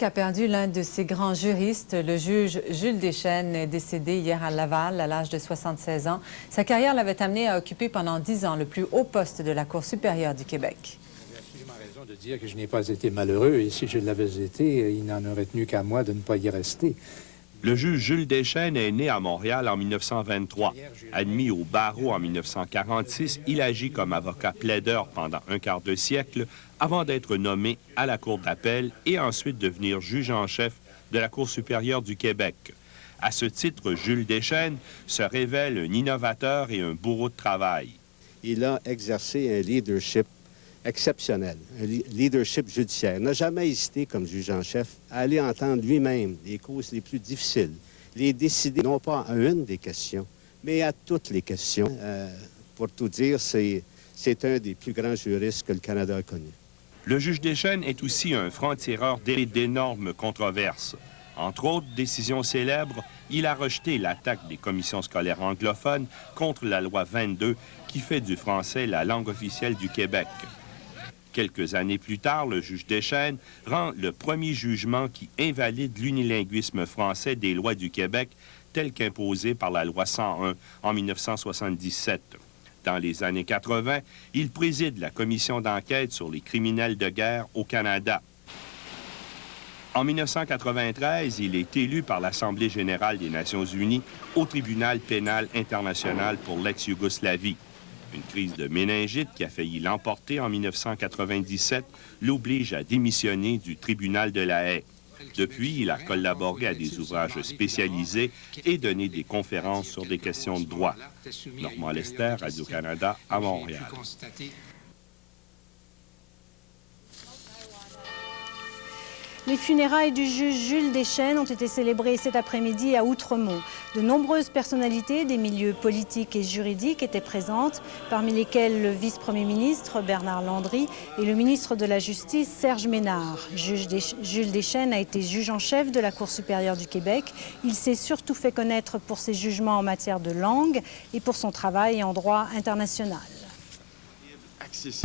A perdu l'un de ses grands juristes. Le juge Jules Deschênes est décédé hier à Laval à l'âge de 76 ans. Sa carrière l'avait amené à occuper pendant 10 ans le plus haut poste de la Cour supérieure du Québec. Vous avez absolument raison de dire que je n'ai pas été malheureux et si je l'avais été, il n'en aurait tenu qu'à moi de ne pas y rester. Le juge Jules Deschênes est né à Montréal en 1923. Admis au barreau en 1946, il agit comme avocat plaideur pendant un quart de siècle avant d'être nommé à la Cour d'appel et ensuite devenir juge en chef de la Cour supérieure du Québec. À ce titre, Jules Deschênes se révèle un innovateur et un bourreau de travail. Il a exercé un leadership exceptionnel, un leadership judiciaire. Il n'a jamais hésité, comme juge en chef, à aller entendre lui-même les causes les plus difficiles, les décider non pas à une des questions, mais à toutes les questions. Pour tout dire, c'est un des plus grands juristes que le Canada a connu. Le juge Deschênes est aussi un franc-tireur d'énormes controverses. Entre autres décisions célèbres, il a rejeté l'attaque des commissions scolaires anglophones contre la loi 22 qui fait du français la langue officielle du Québec. Quelques années plus tard, le juge Deschênes rend le premier jugement qui invalide l'unilinguisme français des lois du Québec tel qu'imposé par la loi 101 en 1977. Dans les années 80, il préside la commission d'enquête sur les criminels de guerre au Canada. En 1993, il est élu par l'Assemblée générale des Nations unies au tribunal pénal international pour l'ex-Yougoslavie. Une crise de méningite qui a failli l'emporter en 1997 l'oblige à démissionner du tribunal de la Haye. Depuis, il a collaboré à des ouvrages spécialisés et donné des conférences sur des questions de droit. Normand Lester, Radio-Canada, à Montréal. Les funérailles du juge Jules Deschênes ont été célébrées cet après-midi à Outremont. De nombreuses personnalités des milieux politiques et juridiques étaient présentes, parmi lesquelles le vice-premier ministre Bernard Landry et le ministre de la Justice Serge Ménard. Jules Deschênes a été juge en chef de la Cour supérieure du Québec. Il s'est surtout fait connaître pour ses jugements en matière de langue et pour son travail en droit international.